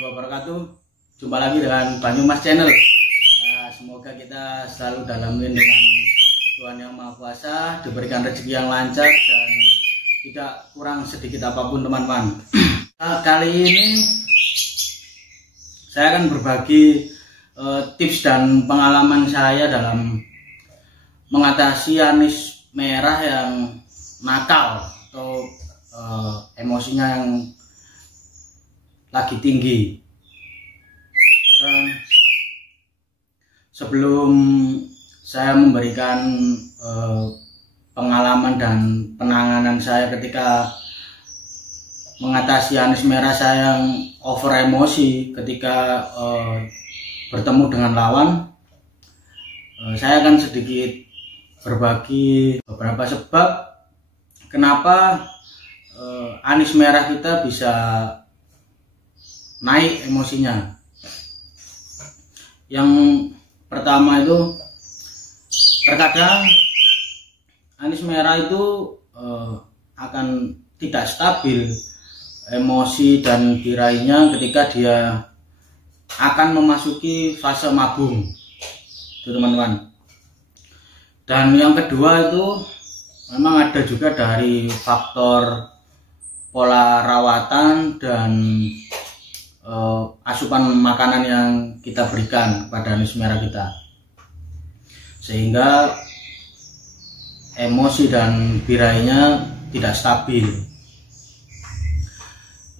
wabarakatuh. Jumpa lagi dengan Banyumas Channel. Nah, semoga kita selalu dalam lindungan Tuhan Yang Maha Kuasa, diberikan rezeki yang lancar dan tidak kurang sedikit apapun, teman-teman. Kali ini saya akan berbagi tips dan pengalaman saya dalam mengatasi anis merah yang nakal atau emosinya yang lagi tinggi. Sebelum saya memberikan pengalaman dan penanganan saya ketika mengatasi anis merah saya yang over emosi ketika bertemu dengan lawan, saya akan sedikit berbagi beberapa sebab kenapa anis merah kita bisa naik emosinya. Yang pertama itu, terkadang anis merah itu akan tidak stabil emosi dan birahinya ketika dia akan memasuki fase mabung, itu teman-teman. Dan yang kedua itu memang ada juga dari faktor pola rawatan dan asupan makanan yang kita berikan kepada anis merah kita, sehingga emosi dan birahinya tidak stabil.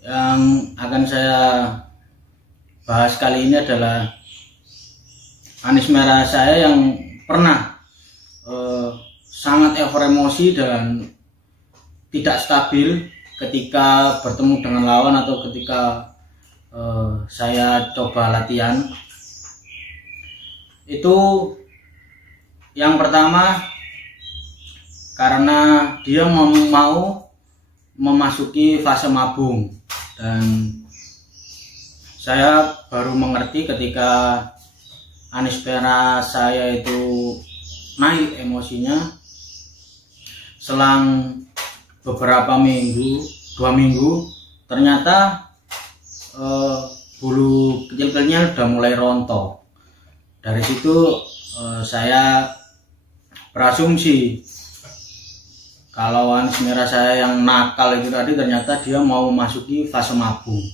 Yang akan saya bahas kali ini adalah anis merah saya yang pernah sangat over emosi dan tidak stabil ketika bertemu dengan lawan atau ketika saya coba latihan. Itu yang pertama, karena dia mau memasuki fase mabung, dan saya baru mengerti ketika anis merah saya itu naik emosinya selang beberapa minggu, 2 minggu, ternyata bulu kecil-kecilnya udah mulai rontok. Dari situ saya berasumsi kalau anis merah saya yang nakal itu tadi ternyata dia mau memasuki fase mabung.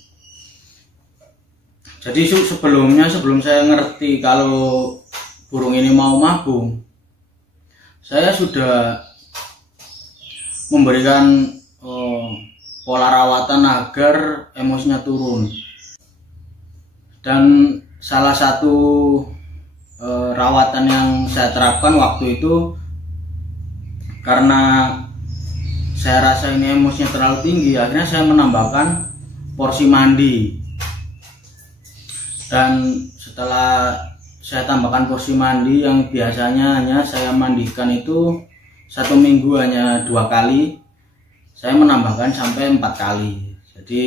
Jadi sebelum saya ngerti kalau burung ini mau mabung, saya sudah memberikan pola rawatan agar emosinya turun. Dan salah satu rawatan yang saya terapkan waktu itu, karena saya rasa ini emosinya terlalu tinggi, akhirnya saya menambahkan porsi mandi. Dan setelah saya tambahkan porsi mandi yang biasanya hanya saya mandikan itu 1 minggu hanya 2 kali, saya menambahkan sampai 4 kali. Jadi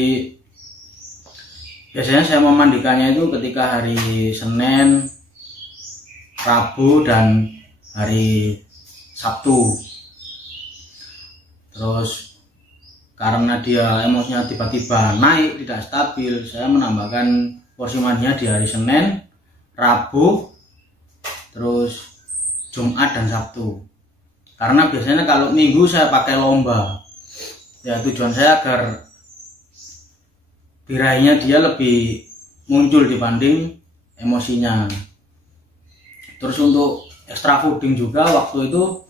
biasanya saya memandikannya itu ketika hari Senin, Rabu, dan hari Sabtu. Terus karena dia emosinya tiba-tiba naik, tidak stabil, saya menambahkan porsi mandinya di hari Senin, Rabu, terus Jumat dan Sabtu. Karena biasanya kalau Minggu saya pakai lomba. Ya, tujuan saya agar birahinya dia lebih muncul dibanding emosinya. Terus untuk extra fooding juga waktu itu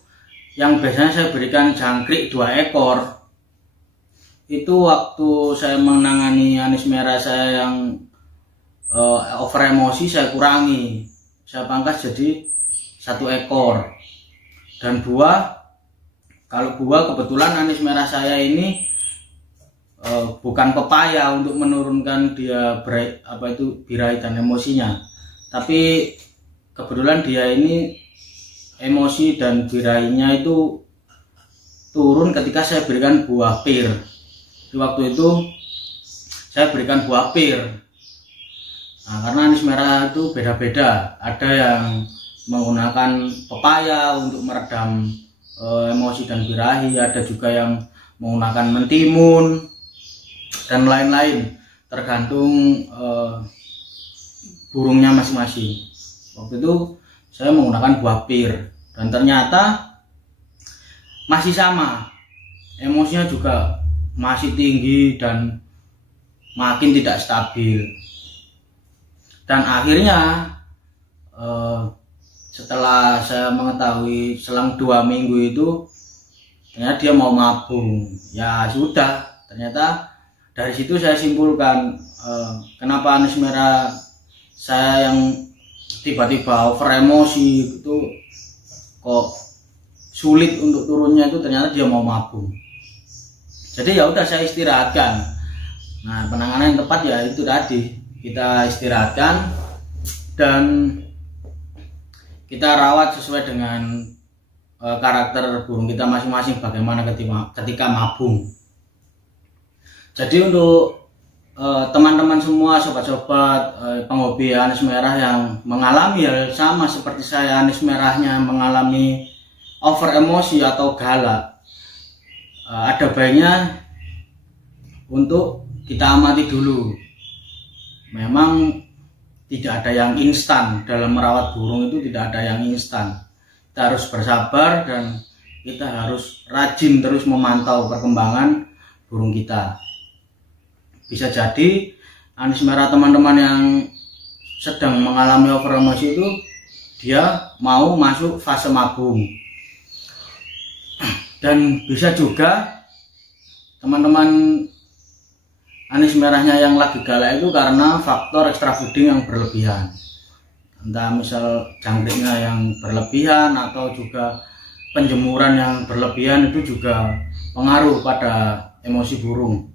yang biasanya saya berikan jangkrik 2 ekor. Itu waktu saya menangani anis merah saya yang over emosi, saya kurangi, saya pangkas jadi 1 ekor. Dan buah, kalau buah kebetulan anis merah saya ini bukan pepaya untuk menurunkan dia birahi dan emosinya, tapi kebetulan dia ini emosi dan birahinya itu turun ketika saya berikan buah pir. Di waktu itu saya berikan buah pir. Nah, karena anis merah itu beda-beda, ada yang menggunakan pepaya untuk meredam emosi dan birahi, ada juga yang menggunakan mentimun dan lain-lain. tergantung burungnya masing-masing. Waktu itu saya menggunakan buah pir dan ternyata masih sama, emosinya juga masih tinggi dan makin tidak stabil. Dan akhirnya setelah saya mengetahui selang 2 minggu itu ternyata dia mau mabung. Ya sudah, ternyata dari situ saya simpulkan kenapa anis merah saya yang tiba-tiba over emosi itu kok sulit untuk turunnya, itu ternyata dia mau mabung. Jadi ya udah saya istirahatkan. Nah, penanganan yang tepat ya itu tadi, kita istirahatkan dan kita rawat sesuai dengan karakter burung kita masing-masing bagaimana ketika mabung. Jadi untuk teman-teman semua, sobat-sobat penghobi anis merah yang mengalami hal sama seperti saya, anis merahnya mengalami over emosi atau galak, ada baiknya untuk kita amati dulu. Memang tidak ada yang instan dalam merawat burung, itu tidak ada yang instan. Kita harus bersabar dan kita harus rajin terus memantau perkembangan burung kita. Bisa jadi anis merah teman-teman yang sedang mengalami over emosi itu dia mau masuk fase mabung. Dan bisa juga teman-teman anis merahnya yang lagi galak itu karena faktor extra fooding yang berlebihan. Entah misal jangkriknya yang berlebihan atau juga penjemuran yang berlebihan, itu juga pengaruh pada emosi burung.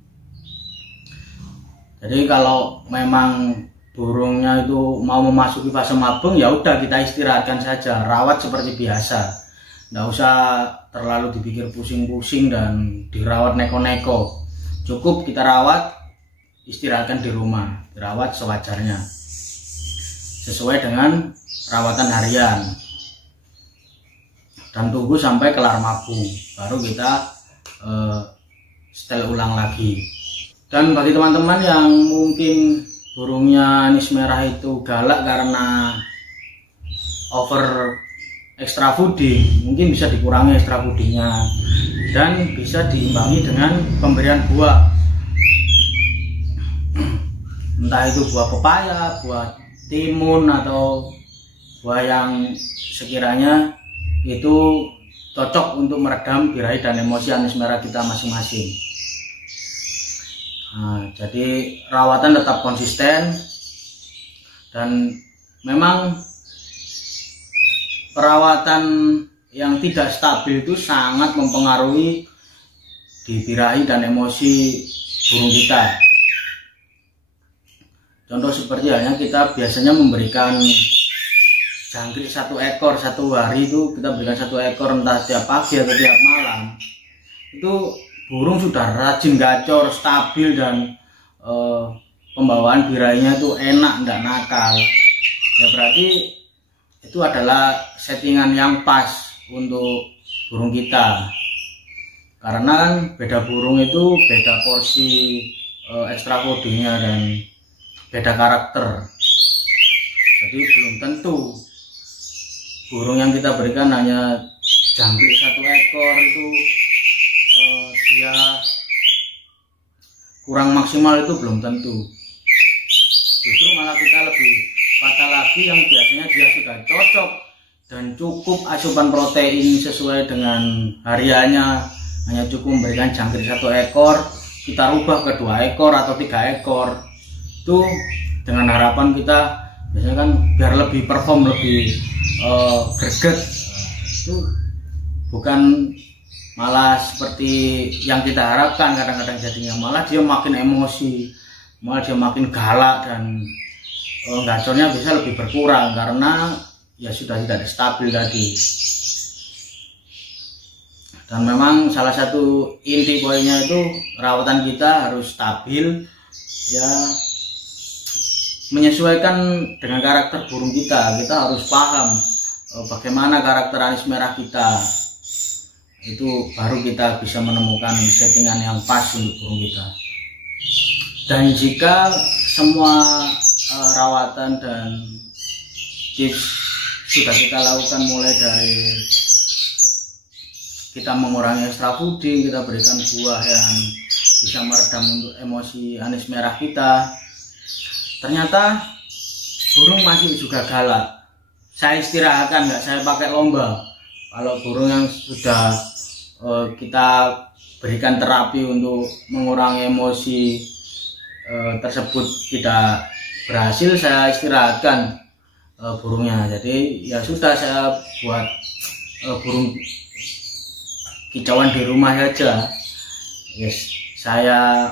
Jadi kalau memang burungnya itu mau memasuki fase mabung, ya udah kita istirahatkan saja, rawat seperti biasa. Nggak usah terlalu dipikir pusing-pusing dan dirawat neko-neko. Cukup kita rawat, istirahatkan di rumah, dirawat sewajarnya sesuai dengan perawatan harian, dan tunggu sampai kelar mabung baru kita setel ulang lagi. Dan bagi teman-teman yang mungkin burungnya anis merah itu galak karena over extra fooding, mungkin bisa dikurangi extra foodingnya dan bisa diimbangi dengan pemberian buah, entah itu buah pepaya, buah timun, atau buah yang sekiranya itu cocok untuk meredam birahi dan emosi anis merah kita masing-masing. Nah, jadi rawatan tetap konsisten, dan memang perawatan yang tidak stabil itu sangat mempengaruhi di birahi dan emosi burung kita. Contoh seperti halnya kita biasanya memberikan jangkrik 1 ekor satu hari, itu kita berikan 1 ekor entah tiap pagi atau tiap malam, itu burung sudah rajin gacor, stabil, dan pembawaan birahinya itu enak, enggak nakal. Ya berarti itu adalah settingan yang pas untuk burung kita, karena kan beda burung itu beda porsi extra foodingnya dan beda karakter. Jadi belum tentu burung yang kita berikan hanya jangkrik 1 ekor itu dia kurang maksimal, itu belum tentu. Justru malah kita lebih fatal lagi yang biasanya dia sudah cocok dan cukup asupan protein sesuai dengan hariannya, hanya cukup memberikan jangkrik 1 ekor, kita rubah ke 2 ekor atau 3 ekor, itu dengan harapan kita biasanya kan biar lebih perform, lebih greget. Itu bukan malah seperti yang kita harapkan, kadang-kadang jadinya malah dia makin emosi, malah dia makin galak, dan gacornya bisa lebih berkurang karena ya sudah tidak stabil tadi. Dan memang salah satu inti poinnya itu rawatan kita harus stabil, ya menyesuaikan dengan karakter burung kita. Kita harus paham bagaimana karakter anis merah kita, itu baru kita bisa menemukan settingan yang pas untuk burung kita. Dan jika semua rawatan dan tips sudah kita lakukan, mulai dari kita mengurangi extra fooding, kita berikan buah yang bisa meredam untuk emosi anis merah kita, ternyata burung masih juga galak. Saya istirahatkan, nggak saya pakai lomba. Kalau burung yang sudah kita berikan terapi untuk mengurangi emosi tersebut tidak berhasil, saya istirahatkan burungnya. Jadi ya sudah, saya buat burung kicauan di rumah saja. Yes, saya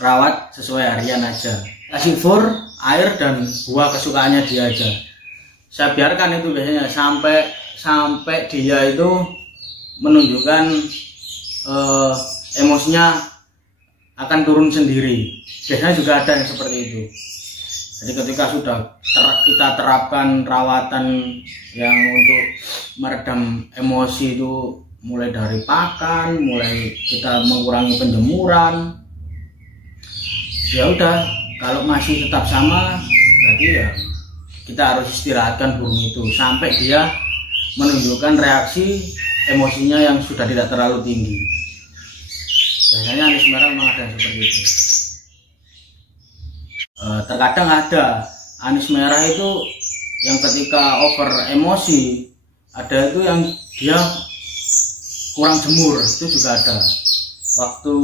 rawat sesuai harian aja, kasih fur, air dan buah kesukaannya dia aja. Saya biarkan itu biasanya sampai dia itu menunjukkan emosinya akan turun sendiri. Biasanya juga ada yang seperti itu. Jadi ketika sudah kita terapkan rawatan yang untuk meredam emosi itu, mulai dari pakan, mulai kita mengurangi penjemuran, ya udah, kalau masih tetap sama berarti ya kita harus istirahatkan burung itu sampai dia menunjukkan reaksi emosinya yang sudah tidak terlalu tinggi. Biasanya anis merah memang ada yang seperti itu. Terkadang ada anis merah itu yang ketika over emosi, ada itu yang dia kurang jemur, itu juga ada. Waktu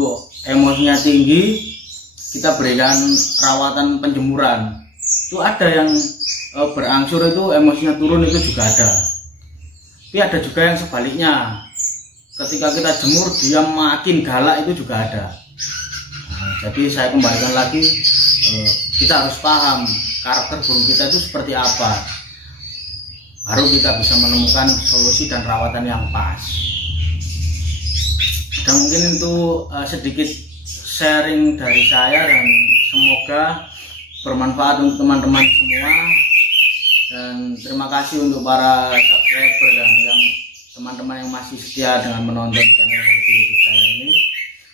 emosinya tinggi, kita berikan rawatan penjemuran, itu ada yang berangsur itu emosinya turun, itu juga ada. Tapi ada juga yang sebaliknya, ketika kita jemur dia makin galak, itu juga ada. Jadi saya kembalikan lagi, kita harus paham karakter burung kita itu seperti apa, baru kita bisa menemukan solusi dan rawatan yang pas. Dan mungkin itu sedikit sharing dari saya, dan semoga bermanfaat untuk teman-teman semua. Dan terima kasih untuk para subscriber dan yang teman-teman yang masih setia dengan menonton channel YouTube saya ini.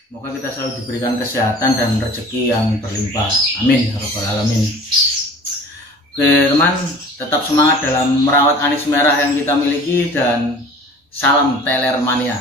Semoga kita selalu diberikan kesehatan dan rezeki yang berlimpah. Amin ya rabbal alamin. Oke teman, tetap semangat dalam merawat anis merah yang kita miliki, dan salam teler mania.